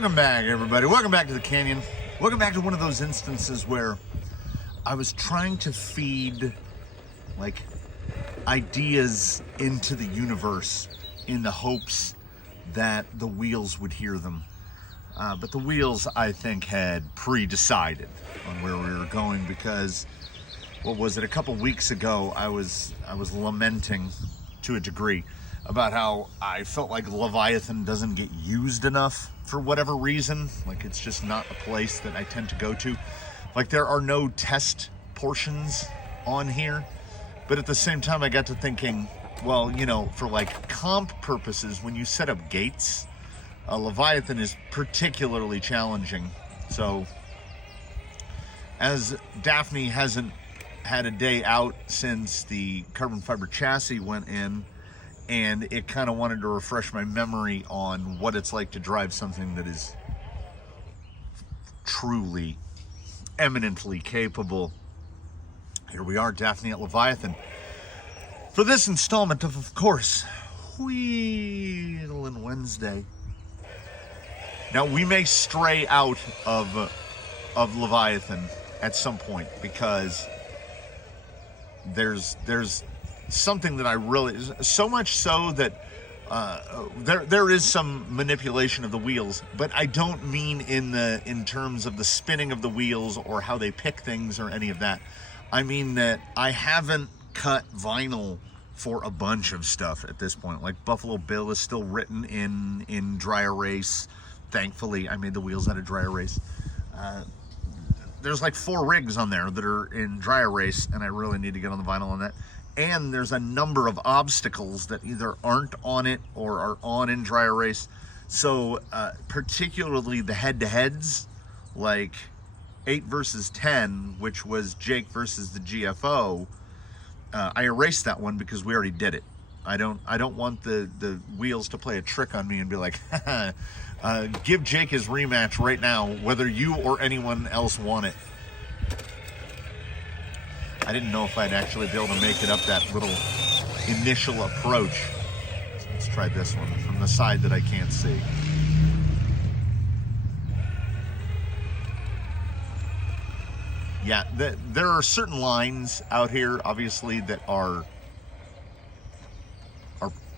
Welcome back, everybody. Welcome back to the canyon. Welcome back to one of those instances where I was trying to feed like ideas into the universe in the hopes that the wheels would hear them. But the wheels, I think, had pre-decided on where we were going because, what was it, a couple weeks ago, I was lamenting to a degree about how I felt like Leviathan doesn't get used enough for whatever reason. Like, it's just not a place that I tend to go to. Like, there are no test portions on here. But at the same time, I got to thinking, well, you know, for like comp purposes, when you set up gates, Leviathan is particularly challenging. So, as Daphne hasn't had a day out since the carbon fiber chassis went in, and it kind of wanted to refresh my memory on what it's like to drive something that is truly, eminently capable. Here we are, Daphne at Leviathan, for this installment of course, Wheelin Wednesday. Now, we may stray out of Leviathan at some point because there's something that I really, so much so that there is some manipulation of the wheels, but I don't mean in terms of the spinning of the wheels or how they pick things or any of that. I mean that I haven't cut vinyl for a bunch of stuff at this point. Like Buffalo Bill is still written in dry erase. Thankfully, I made the wheels out of dry erase. There's like 4 rigs on there that are in dry erase, and I really need to get on the vinyl on that. And there's a number of obstacles that either aren't on it or are on in dry erase. So particularly the head-to-heads, like 8 versus 10, which was Jake versus the GFO, I erased that one because we already did it. I don't want the wheels to play a trick on me and be like, give Jake his rematch right now, whether you or anyone else want it. I didn't know if I'd actually be able to make it up that little initial approach. So let's try this one from the side that I can't see. Yeah, there are certain lines out here, obviously, that are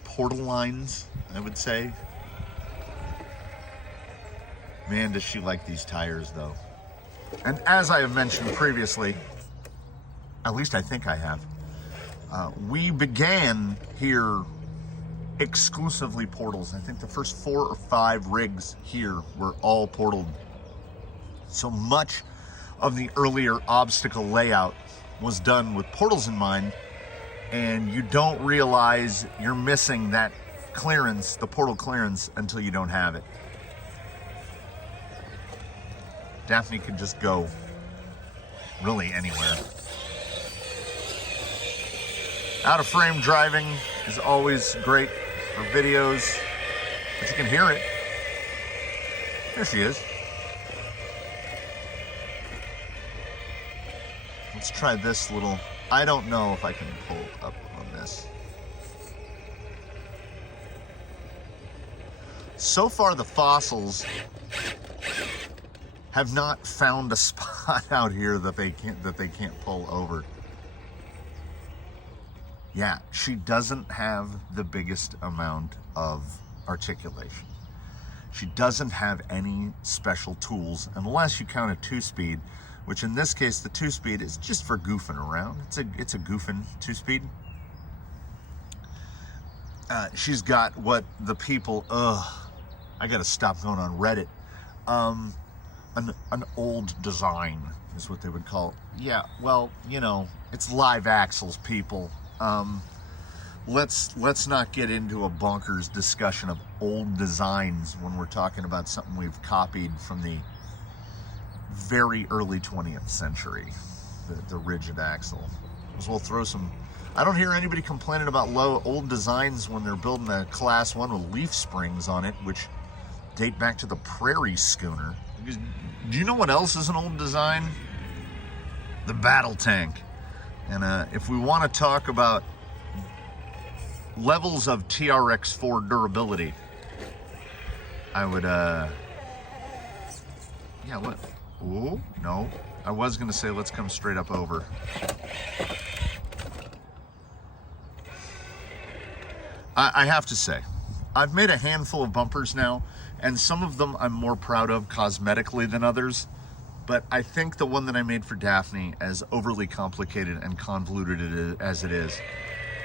portal lines, I would say. Man, does she like these tires, though. And as I have mentioned previously, at least I think I have, we began here exclusively portals. I think the first 4 or 5 rigs here were all portaled. So much of the earlier obstacle layout was done with portals in mind, and you don't realize you're missing that clearance, the portal clearance, until you don't have it. Daphne could just go really anywhere. Out of frame driving is always great for videos, but you can hear it. There she is. Let's try this little, I don't know if I can pull up on this. So far the fossils have not found a spot out here that they can't pull over. Yeah, she doesn't have the biggest amount of articulation. She doesn't have any special tools unless you count a 2-speed, which in this case the 2-speed is just for goofing around. It's a goofing 2-speed. She's got what the people, I gotta stop going on Reddit. An old design is what they would call it. Yeah, well, you know, it's live axles, people. Let's not get into a bonkers discussion of old designs when we're talking about something we've copied from the very early 20th century, the rigid axle. As well throw some, I don't hear anybody complaining about old designs when they're building a class 1 with leaf springs on it, which date back to the Prairie Schooner. Do you know what else is an old design? The battle tank. And if we want to talk about levels of TRX4 durability, I would Yeah, what? Oh, no. I was going to say let's come straight up over. I have to say, I've made a handful of bumpers now, and some of them I'm more proud of cosmetically than others. But I think the one that I made for Daphne, as overly complicated and convoluted as it is,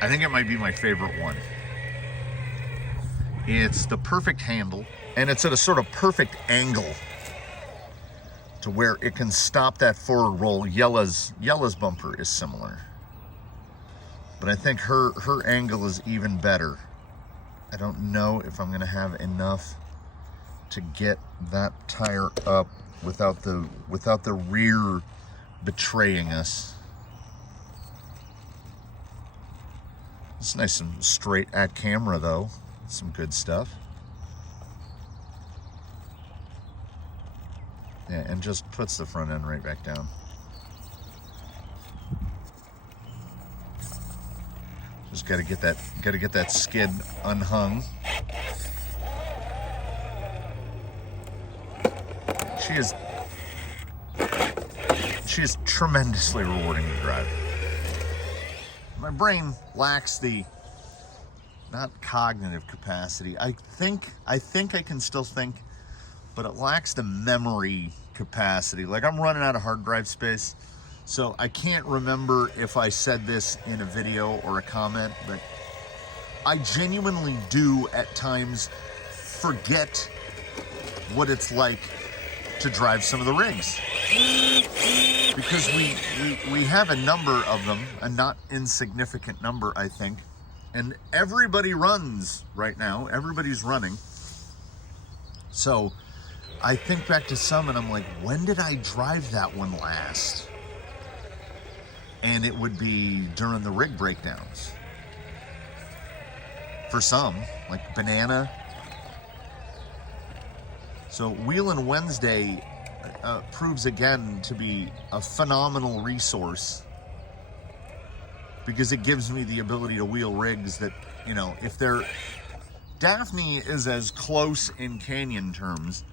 I think it might be my favorite one. It's the perfect handle, and it's at a sort of perfect angle to where it can stop that forward roll. Yella's bumper is similar, but I think her angle is even better. I don't know if I'm gonna have enough to get that tire up without the rear betraying us. It's nice and straight at camera though. Some good stuff. Yeah, and just puts the front end right back down. Just gotta get that skid unhung. She is tremendously rewarding to drive. My brain lacks the, not cognitive capacity. I think I can still think, but it lacks the memory capacity. Like, I'm running out of hard drive space, so I can't remember if I said this in a video or a comment, but I genuinely do at times forget what it's like to drive some of the rigs, because we have a number of them, a not insignificant number, I think, and everybody runs right now. Everybody's running. So I think back to some and I'm like, when did I drive that one last? And it would be during the rig breakdowns. For some, like Banana. So Wheelin Wednesday proves again to be a phenomenal resource, because it gives me the ability to wheel rigs that, you know, if they're... Daphne is as close in canyon terms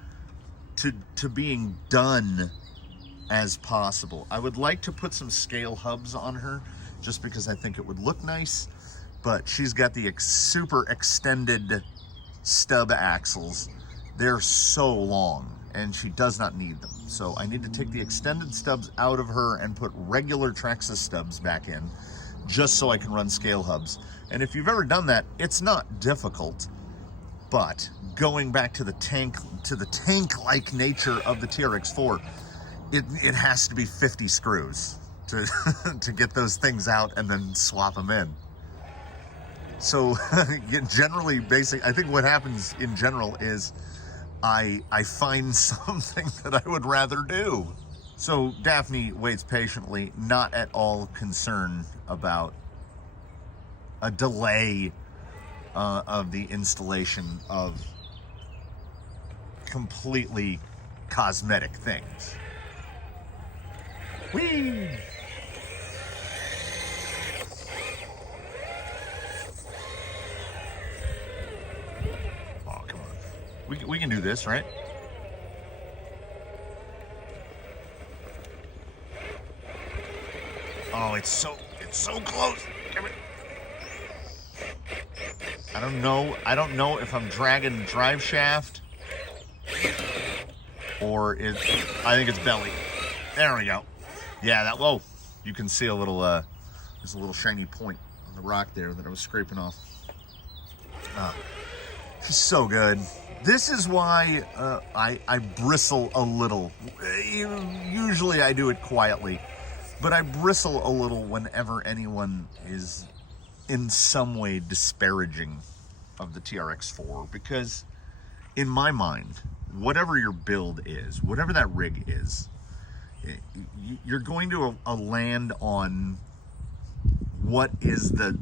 to being done as possible. I would like to put some scale hubs on her just because I think it would look nice, but she's got the super extended stub axles. They're so long and she does not need them. So I need to take the extended stubs out of her and put regular Traxxas stubs back in, just so I can run scale hubs. And if you've ever done that, it's not difficult, but going back to the tank-like nature of the TRX4, it has to be 50 screws to to get those things out and then swap them in. So generally, I think what happens in general is I find something that I would rather do. So Daphne waits patiently, not at all concerned about a delay of the installation of completely cosmetic things. Whee! Oh, come on. We can do this, right? Oh, it's so close. Come on. I don't know if I'm dragging the drive shaft or I think it's belly. There we go. Yeah, whoa. You can see a little, there's a little shiny point on the rock there that I was scraping off. She's so good. This is why I bristle a little. Usually I do it quietly, but I bristle a little whenever anyone is in some way disparaging of the TRX4, because in my mind, whatever your build is, whatever that rig is, you're going to land on what is the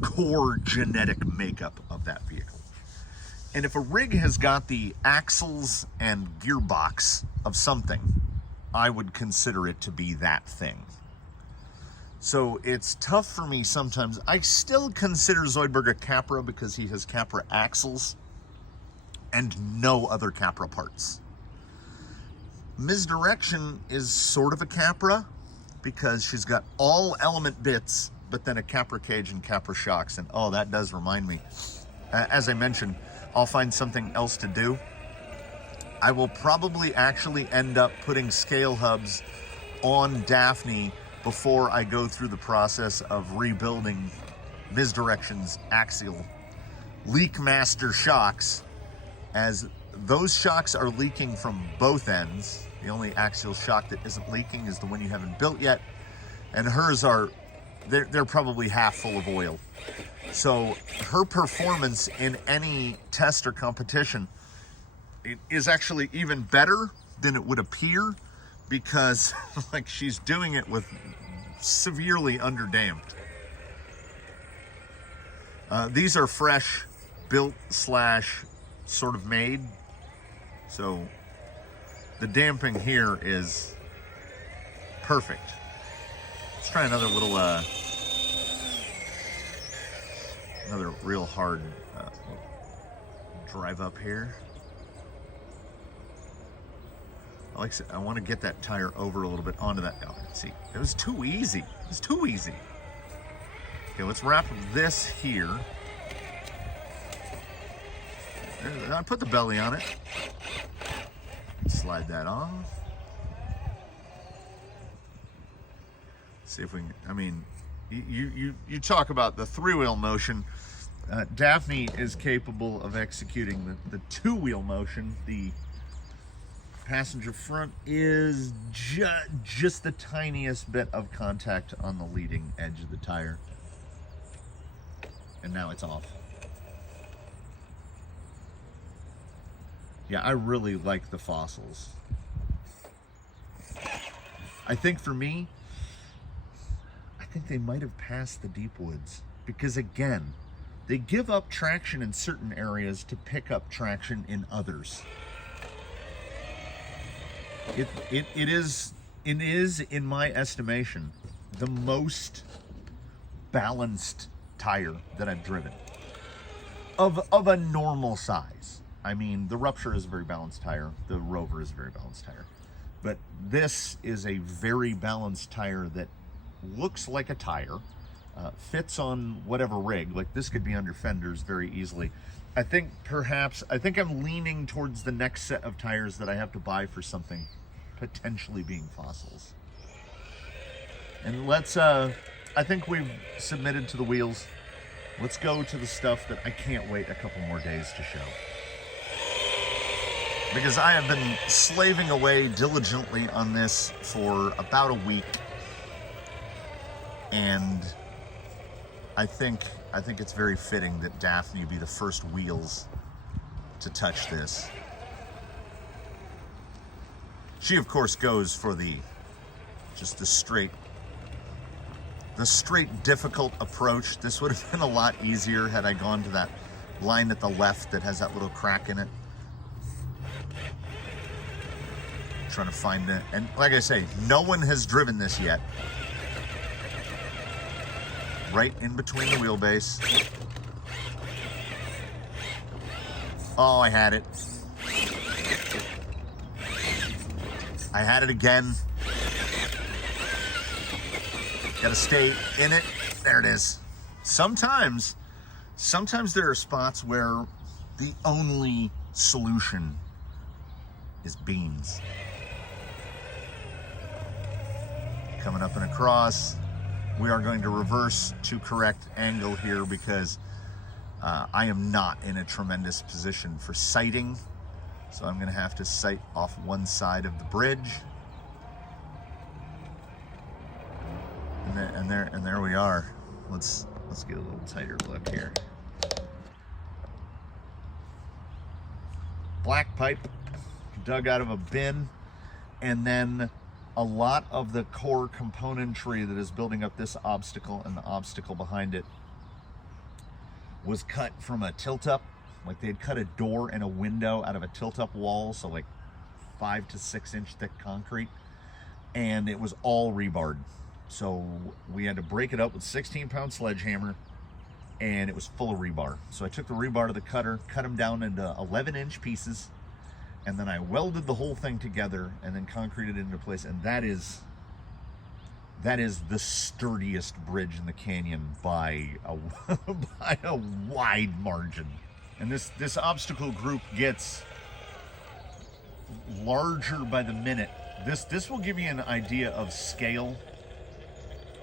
core genetic makeup of that vehicle. And if a rig has got the axles and gearbox of something, I would consider it to be that thing. So it's tough for me sometimes. I still consider Zoidberg a Capra because he has Capra axles and no other Capra parts. Misdirection is sort of a Capra because she's got all element bits, but then a Capra cage and Capra shocks. And oh, that does remind me. As I mentioned, I'll find something else to do. I will probably actually end up putting scale hubs on Daphne before I go through the process of rebuilding Misdirection's axial leak master shocks, as those shocks are leaking from both ends. The only axial shock that isn't leaking is the one you haven't built yet, and hers are, they're probably half full of oil. So her performance in any test or competition is actually even better than it would appear, because like she's doing it with severely underdamped. These are fresh built slash sort of made, so the damping here is perfect. Let's try another little another real hard drive up here. I want to get that tire over a little bit onto that. Oh, see, it was too easy. It was too easy. Okay, let's wrap this here. I put the belly on it. Slide that off. See if we can, I mean, you talk about the three-wheel motion. Daphne is capable of executing the two-wheel motion. The passenger front is just the tiniest bit of contact on the leading edge of the tire. And now it's off. Yeah, I really like the fossils. I think for me, I think they might have passed the deep woods, because again, they give up traction in certain areas to pick up traction in others. It is in my estimation the most balanced tire that I've driven of a normal size. I mean, the Rupture is a very balanced tire, the Rover is a very balanced tire, but this is a very balanced tire that looks like a tire, fits on whatever rig. Like this could be under fenders very easily. I think I'm leaning towards the next set of tires that I have to buy for something potentially being fossils. And let's, I think we've submitted to the wheels. Let's go to the stuff that I can't wait a couple more days to show. Because I have been slaving away diligently on this for about a week. And I think it's very fitting that Daphne be the first wheels to touch this. She of course goes for the straight difficult approach. This would have been a lot easier had I gone to that line at the left that has that little crack in it. Trying to find it, and like I say, no one has driven this yet. Right in between the wheelbase. Oh, I had it. I had it again. Gotta stay in it. There it is. Sometimes there are spots where the only solution is beans. Coming up and across. We are going to reverse to correct angle here because I am not in a tremendous position for sighting. So I'm going to have to sight off one side of the bridge. And there we are. Let's get a little tighter look here. Black pipe dug out of a bin, and then a lot of the core componentry that is building up this obstacle and the obstacle behind it was cut from a tilt-up. Like they had cut a door and a window out of a tilt-up wall, so like 5 to 6 inch thick concrete, and it was all rebarred. So we had to break it up with 16-pound sledgehammer, and it was full of rebar. So I took the rebar to the cutter, cut them down into 11-inch pieces, and then I welded the whole thing together and then concreted it into place, and that is the sturdiest bridge in the canyon by a by a wide margin. And this obstacle group gets larger by the minute. This will give you an idea of scale,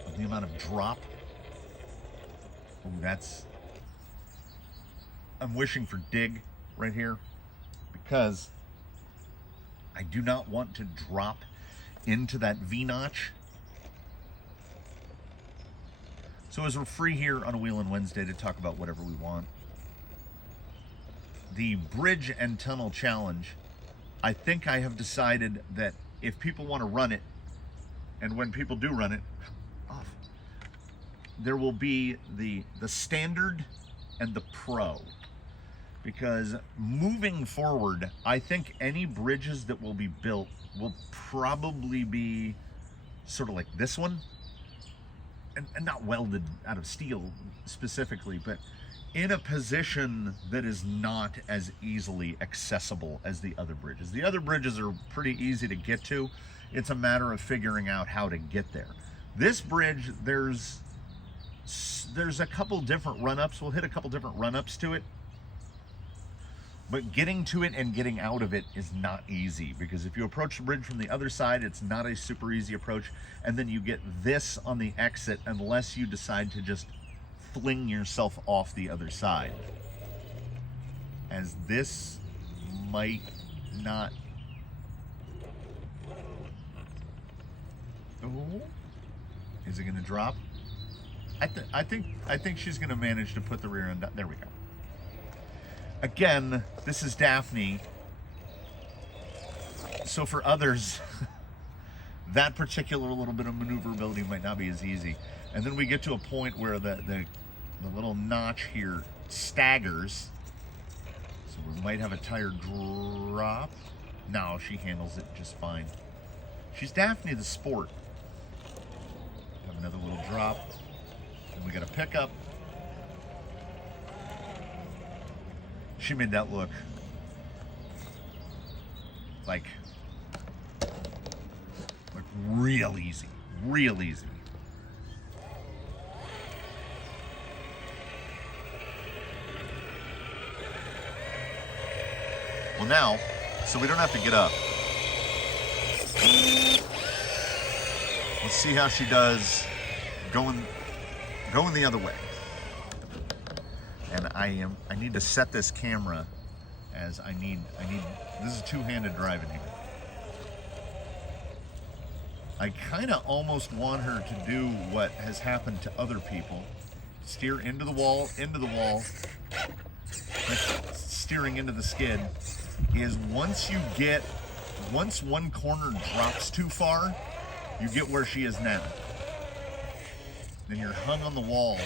of the amount of drop. Ooh, I'm wishing for dig right here, because I do not want to drop into that V-notch. So as we're free here on a Wheelin Wednesday to talk about whatever we want, the bridge and tunnel challenge, I think I have decided that if people want to run it, and when people do run it, there will be the standard and the pro. Because moving forward, I think any bridges that will be built will probably be sort of like this one, and not welded out of steel specifically, but in a position that is not as easily accessible as the other bridges. The other bridges are pretty easy to get to. It's a matter of figuring out how to get there. This bridge, there's a couple different run-ups. We'll hit a couple different run-ups to it. But getting to it and getting out of it is not easy, because if you approach the bridge from the other side, it's not a super easy approach. And then you get this on the exit unless you decide to just fling yourself off the other side. As this might not... Oh, is it going to drop? I think she's going to manage to put the rear end up. There we go. Again, this is Daphne. So for others, that particular little bit of maneuverability might not be as easy. And then we get to a point where the little notch here staggers. So we might have a tire drop. No, she handles it just fine. She's Daphne the sport. Have another little drop. And we got a pickup. She made that look like real easy, real easy. Well now, so we don't have to get up. Let's see how she does going the other way. And I need to set this camera as I need, this is two-handed driving here. I kind of almost want her to do what has happened to other people. Steer into the wall, like steering into the skid, is once one corner drops too far, you get where she is now. Then you're hung on the walls.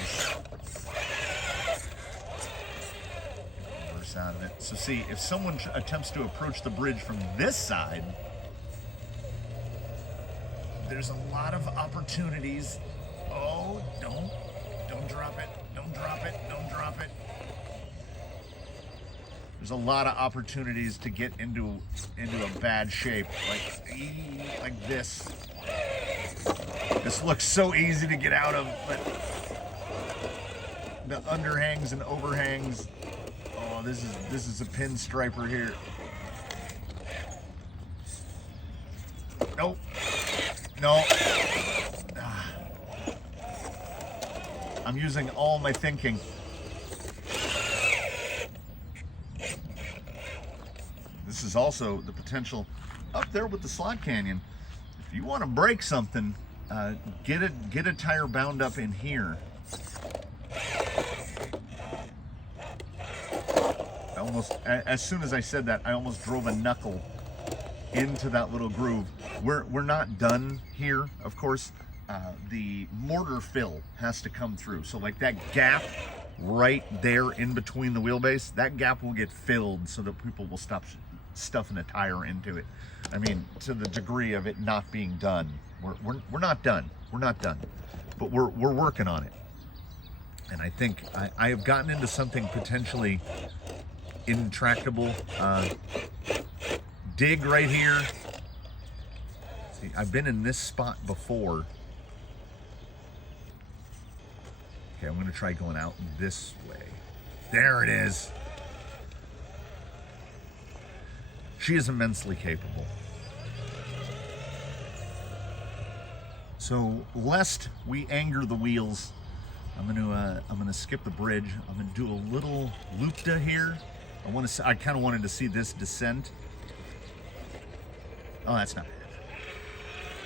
Out of it. So see, if someone attempts to approach the bridge from this side, there's a lot of opportunities. Oh, don't drop it, don't drop it, don't drop it. There's a lot of opportunities to get into a bad shape, like this. This looks so easy to get out of, but the underhangs and overhangs. Oh, this is a pinstriper here. Nope. No. I'm using all my thinking. This is also the potential up there with the slot canyon. If you want to break something, get a tire bound up in here. As soon as I said that, I almost drove a knuckle into that little groove. We're not done here, of course. The mortar fill has to come through. So like that gap right there in between the wheelbase, that gap will get filled so that people will stop stuffing a tire into it. I mean, to the degree of it not being done. We're not done. We're not done. But we're working on it. And I think I have gotten into something potentially intractable. dig right here. See, I've been in this spot before. Okay, I'm going to try going out this way. There it is. She is immensely capable. So, lest we anger the wheels, I'm gonna skip the bridge. I'm gonna do a little loop-da here. I kind of wanted to see this descent. Oh, that's not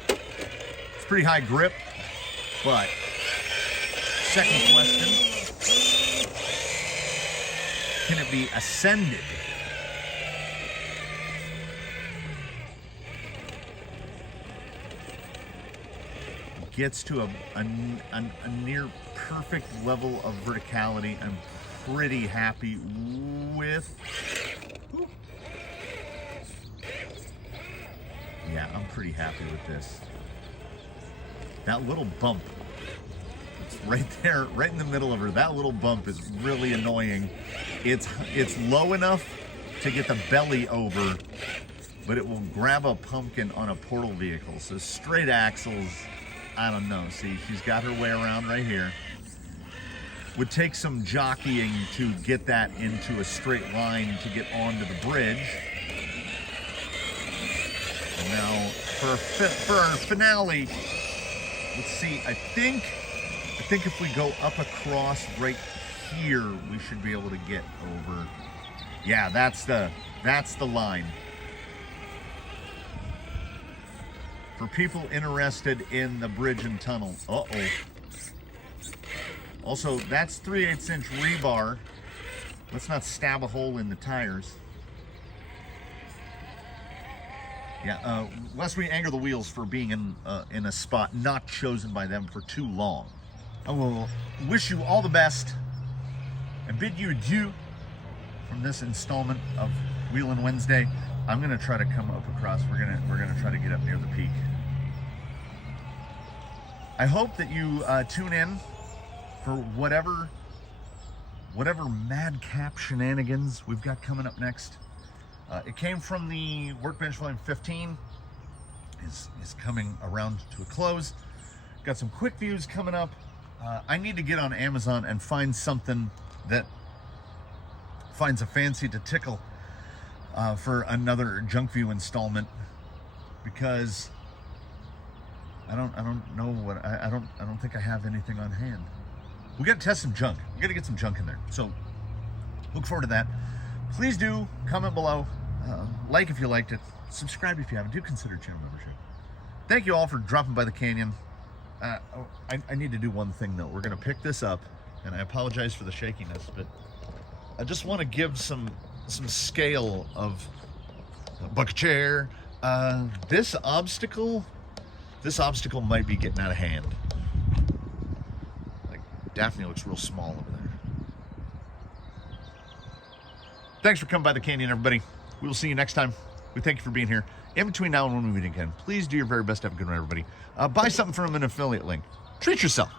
bad. It's pretty high grip, but second question: can it be ascended? Gets to a near perfect level of verticality. I'm pretty happy with. Ooh. Yeah, I'm pretty happy with this. That little bump, it's right there, right in the middle of her. That little bump is really annoying. It's low enough to get the belly over, but it will grab a pumpkin on a portal vehicle. So straight axles, I don't know. See, she's got her way around right here. Would take some jockeying to get that into a straight line to get onto the bridge. And now for our finale, let's see. I think if we go up across right here, we should be able to get over. Yeah, that's the line. For people interested in the bridge and tunnel. Uh-oh. Also, that's 3/8" rebar. Let's not stab a hole in the tires. Yeah, lest we anger the wheels for being in a spot not chosen by them for too long. I will wish you all the best and bid you adieu from this installment of Wheelin Wednesday. I'm gonna try to come up across. We're gonna try to get up near the peak. I hope that you tune in for whatever madcap shenanigans we've got coming up next. It came from the Workbench Volume 15. Is coming around to a close. Got some quick views coming up. I need to get on Amazon and find something that finds a fancy to tickle for another junk view installment, because I don't know what I don't think I have anything on hand. We got to test some junk. We got to get some junk in there. So look forward to that. Please do comment below, like if you liked it, subscribe if you haven't. Do consider channel membership. Thank you all for dropping by the canyon. I need to do one thing though. We're gonna pick this up, and I apologize for the shakiness, but I just want to give some scale of bucket chair. This obstacle might be getting out of hand. Like, Daphne looks real small over there. Thanks for coming by the canyon, everybody. We will see you next time. We thank you for being here. In between now and when we meet again, please do your very best to have a good one, everybody. Buy something from an affiliate link. Treat yourself.